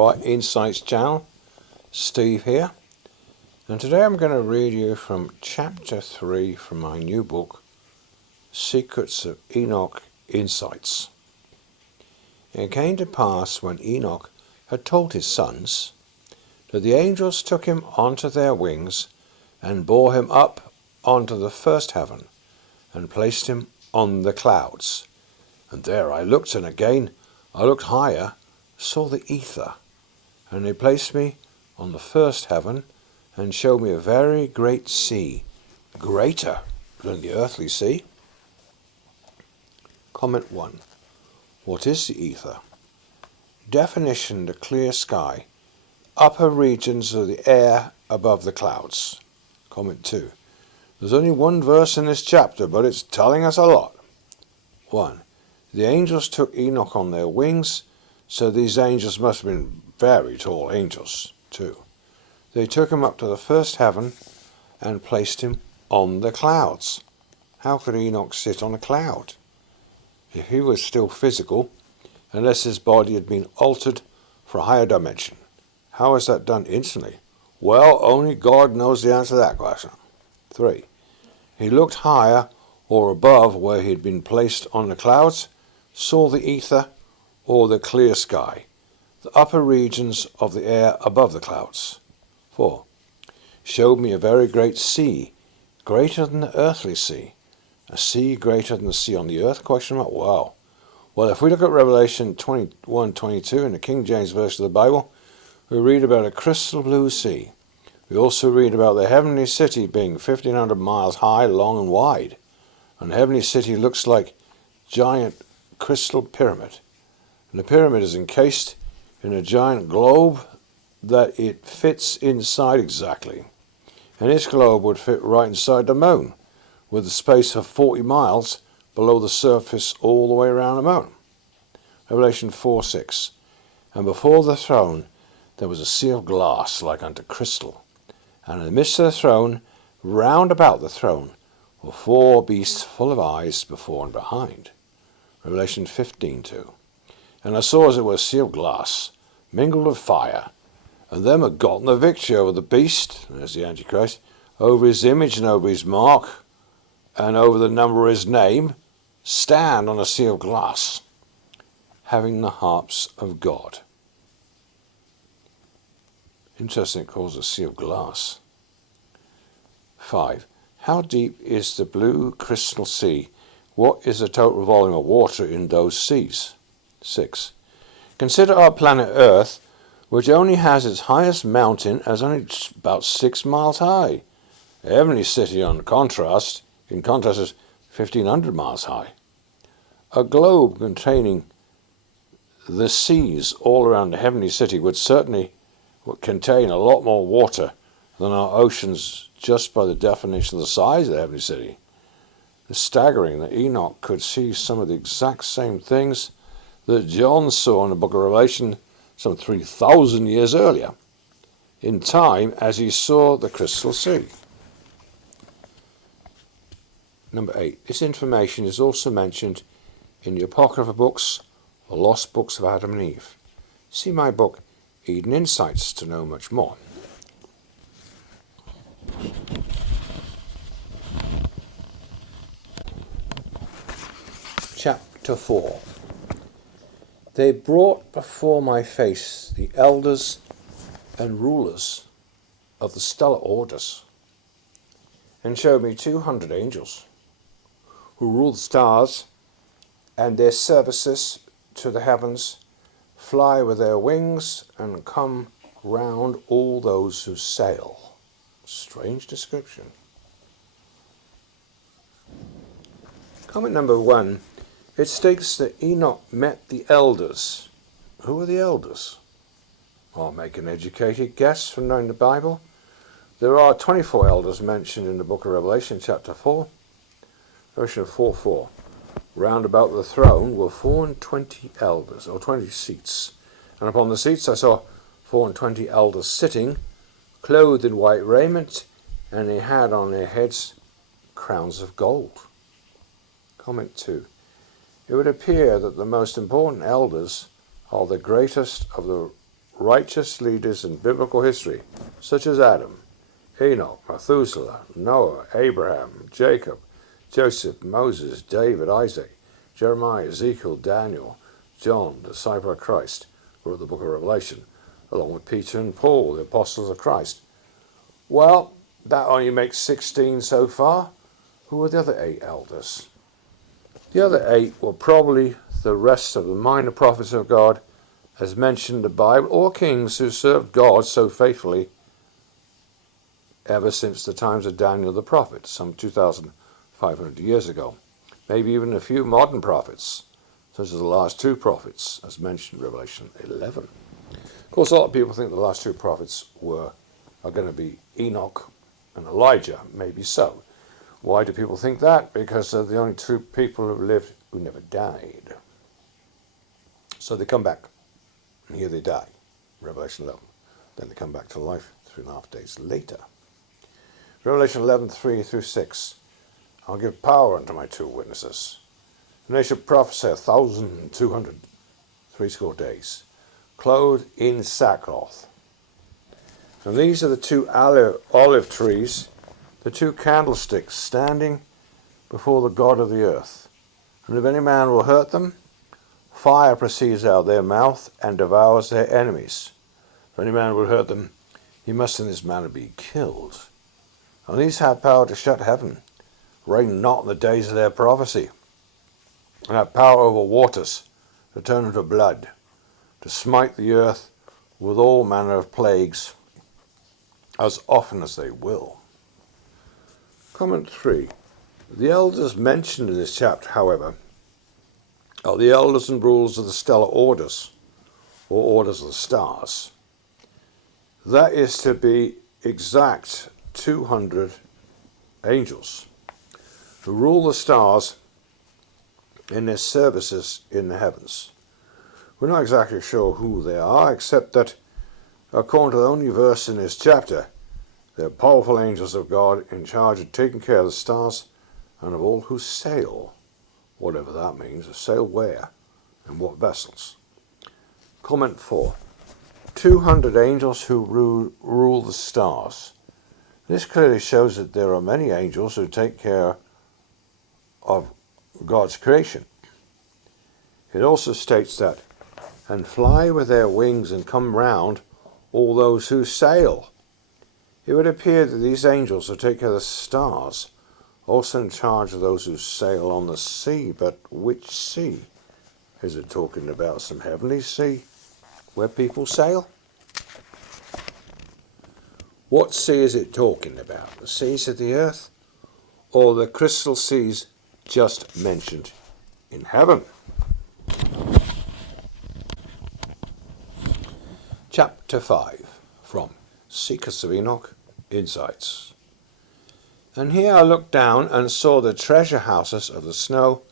ENOCH Insights channel. Steve here, and today I'm going to read you from chapter 3 from my new book, Secrets of ENOCH Insights. It came to pass when Enoch had told his sons that the angels took him onto their wings and bore him up onto the first heaven and placed him on the clouds. And there I looked, and again I looked higher, saw the ether, and they placed me on the first heaven and showed me a very great sea, greater than the earthly sea. Comment 1. What is the ether? Definition: the clear sky, upper regions of the air above the clouds. Comment 2. There's only one verse in this chapter, but it's telling us a lot. 1. The angels took Enoch on their wings, so these angels must have been very tall angels. 2. They took him up to the first heaven and placed him on the clouds. How could Enoch sit on a cloud? If he was still physical, unless his body had been altered for a higher dimension. How is that done instantly? Well, only God knows the answer to that question. 3. He looked higher or above where he had been placed on the clouds, saw the ether or the clear sky, the upper regions of the air above the clouds. 4. Showed me a very great sea, greater than the earthly sea. A sea greater than the sea on the earth? Question mark. Wow. Well, if we look at Revelation 21:22 in the King James Version of the Bible, we read about a crystal blue sea. We also read about the heavenly city being 1,500 miles high, long and wide. And the heavenly city looks like giant crystal pyramid. And the pyramid is encased in a giant globe that it fits inside exactly. And this globe would fit right inside the moon, with a space of 40 miles below the surface all the way around the moon. Revelation 4:6. And before the throne there was a sea of glass like unto crystal. And in the midst of the throne, round about the throne, were 4 beasts full of eyes before and behind. Revelation 15:2. And I saw as it were a sea of glass, mingled with fire, and them had gotten the victory over the beast, there's the Antichrist, over his image and over his mark, and over the number of his name, stand on a sea of glass, having the harps of God. Interesting, it calls it a sea of glass. 5. How deep is the blue crystal sea? What is the total volume of water in those seas? 6. Consider our planet Earth, which only has its highest mountain as only about 6 miles high. The heavenly city, in contrast, is 1,500 miles high. A globe containing the seas all around the heavenly city would certainly contain a lot more water than our oceans, just by the definition of the size of the heavenly city. It's staggering that Enoch could see some of the exact same things that John saw in the book of Revelation some 3,000 years earlier, in time as he saw the crystal sea. Number 8. This information is also mentioned in the Apocryphal books, the lost books of Adam and Eve. See my book, ENOCH Insights, to know much more. Chapter 4. They brought before my face the elders and rulers of the stellar orders, and showed me 200 angels, who rule the stars, and their services to the heavens, fly with their wings, and come round all those who sail. Strange description. Comment number 1. It states that Enoch met the elders. Who are the elders? I'll make an educated guess from knowing the Bible. There are 24 elders mentioned in the book of Revelation, chapter 4. Revelation 4:4. Round about the throne were 24 elders, or 20 seats. And upon the seats I saw 24 elders sitting, clothed in white raiment, and they had on their heads crowns of gold. Comment 2. It would appear that the most important elders are the greatest of the righteous leaders in biblical history, such as Adam, Enoch, Methuselah, Noah, Abraham, Jacob, Joseph, Moses, David, Isaac, Jeremiah, Ezekiel, Daniel, John, the disciple of Christ, wrote the book of Revelation, along with Peter and Paul, the apostles of Christ. Well, that only makes 16 so far. Who were the other 8 elders? The other 8 were probably the rest of the minor prophets of God, as mentioned in the Bible, or kings who served God so faithfully ever since the times of Daniel the prophet, some 2,500 years ago. Maybe even a few modern prophets, such as the last 2 prophets, as mentioned in Revelation 11. Of course, a lot of people think the last 2 prophets are going to be Enoch and Elijah. Maybe so. Why do people think that? Because they're the only 2 people who lived who never died. So they come back, and here they die, Revelation 11. Then they come back to life 3.5 days later. Revelation 11:3 through 6. I'll give power unto my 2 witnesses, and they shall prophesy 1,200 threescore days, clothed in sackcloth. And these are the 2 olive trees, the 2 candlesticks standing before the God of the earth. And if any man will hurt them, fire proceeds out of their mouth and devours their enemies. If any man will hurt them, he must in this manner be killed. And these have power to shut heaven, rain not in the days of their prophecy, and have power over waters to turn into blood, to smite the earth with all manner of plagues, as often as they will. Comment 3. The elders mentioned in this chapter, however, are the elders and rulers of the stellar orders, or orders of the stars. That is to be exact 200 angels who rule the stars in their services in the heavens. We're not exactly sure who they are, except that, according to the only verse in this chapter, they're powerful angels of God in charge of taking care of the stars and of all who sail, whatever that means, sail where and what vessels. Comment 4. 200 angels who rule the stars. This clearly shows that there are many angels who take care of God's creation. It also states that, and fly with their wings and come round all those who sail. It would appear that these angels who take care of the stars are also in charge of those who sail on the sea. But which sea? Is it talking about some heavenly sea where people sail? What sea is it talking about? The seas of the earth, or the crystal seas just mentioned in heaven? Chapter 5, from Seekers of ENOCH Insights. And here I looked down and saw the treasure houses of the snow,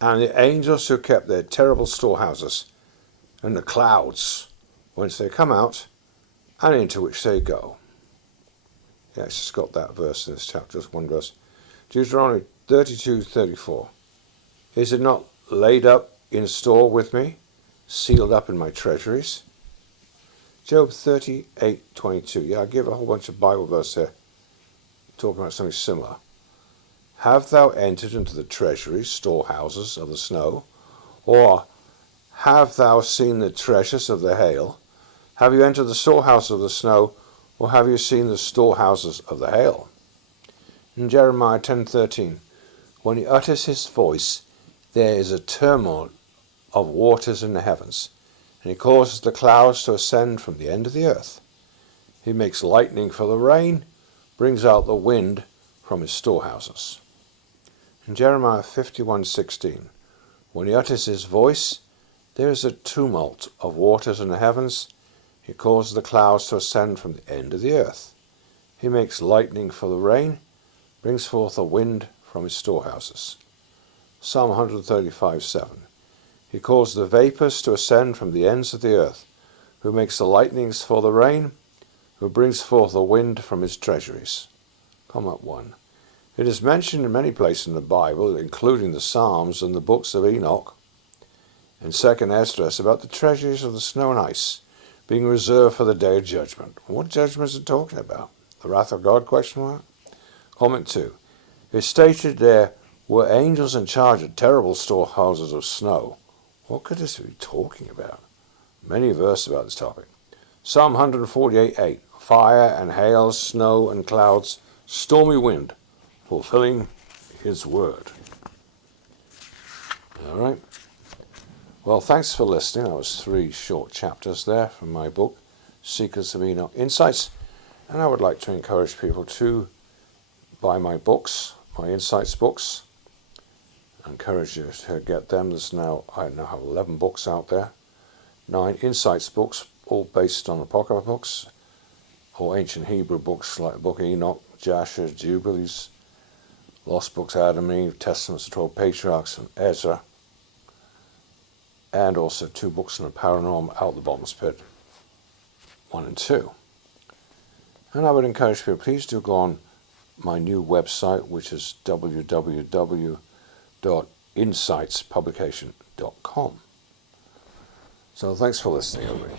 and the angels who kept their terrible storehouses, and the clouds whence they come out, and into which they go. Yeah, it's just got that verse in this chapter, just one verse. Deuteronomy 32:34. Is it not laid up in store with me, sealed up in my treasuries? Job 38:22. Yeah, I give a whole bunch of Bible verses here, talking about something similar. Have thou entered into the treasuries, storehouses of the snow? Or have thou seen the treasures of the hail? Have you entered the storehouse of the snow? Or have you seen the storehouses of the hail? In Jeremiah 10:13, when he utters his voice, there is a turmoil of waters in the heavens, and he causes the clouds to ascend from the end of the earth. He makes lightning for the rain, brings out the wind from his storehouses. In Jeremiah 51:16, when he utters his voice, there is a tumult of waters in the heavens. He causes the clouds to ascend from the end of the earth. He makes lightning for the rain, brings forth a wind from his storehouses. Psalm 135:7. He causes the vapors to ascend from the ends of the earth, who makes the lightnings for the rain, who brings forth the wind from his treasuries. Comment 1. It is mentioned in many places in the Bible, including the Psalms and the books of Enoch and 2nd Esdras, about the treasuries of the snow and ice being reserved for the day of judgment. What judgment is it talking about? The wrath of God, question mark? Comment 2. It's stated there were angels in charge of terrible storehouses of snow. What could this be talking about? Many verses about this topic. Psalm 148:8. Fire and hail, snow and clouds, stormy wind, fulfilling his word. All right. Well, thanks for listening. That was 3 short chapters there from my book, Secrets of ENOCH Insights. And I would like to encourage people to buy my books, my Insights books. I encourage you to get them. I now have 11 books out there. 9 Insights books, all based on Apocryphal books, or ancient Hebrew books like the Book of Enoch, Jasher, Jubilees, Lost Books, Adam and Eve, Testaments of the 12 Patriarchs, and Ezra. And also 2 books on the paranormal, Out the Bottomless Pit, 1 and 2. And I would encourage people, please do go on my new website, which is www.insightspublication.com. So thanks for listening, everybody.